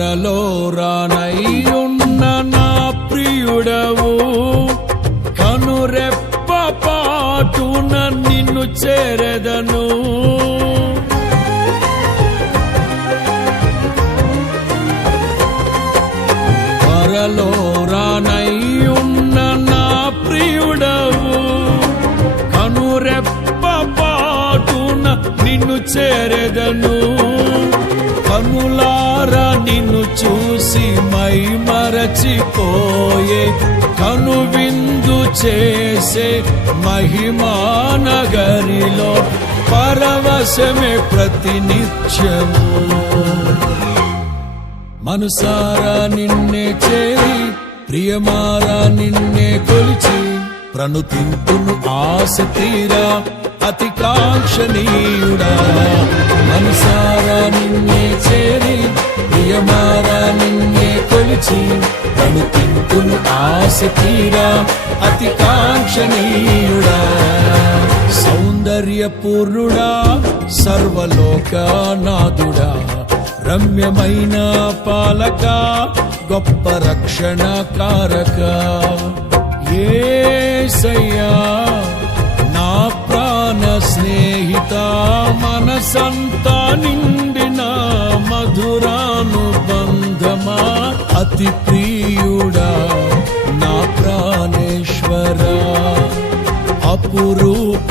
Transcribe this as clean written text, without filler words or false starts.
త్వరలో రానయ్యున్న నా ప్రియుడవు, కనురెప్ప పాటున నిన్ను చేరెదను. త్వరలో రానయ్యున్న నా ప్రియుడవు, కనురెప్ప పాటున నిన్ను చేరెదను. కనులారా నిన్ను చూసి మై మరచిపోయే, కనువిందు చేసే మహిమానగరిలో పరవశమే ప్రతినిత్యము. మనసారా నిన్నే చేరి, ప్రియమారా నిన్నే కొలిచి, ప్రణుతింతును ఆశ తీరా అతి కాంక్షణీయుడా. మనసారా నిన్నే చేరి, ప్రియమారా నిన్నే కొలిచి, ప్రణుతింతును ఆశ తీరా అతి కాంక్షణీయుడా. సౌందర్యపూర్ణుడా, సర్వలోకనాథుడా, రమ్యమైన పాలక, గొప్ప రక్షణ కారక, యేసయ్యా నా ప్రాణ స్నేహిత, మనసంతా నిండిన మధురానుబంధమా, అతి ప్రియుడా నా ప్రాణేశ్వర, అపురూప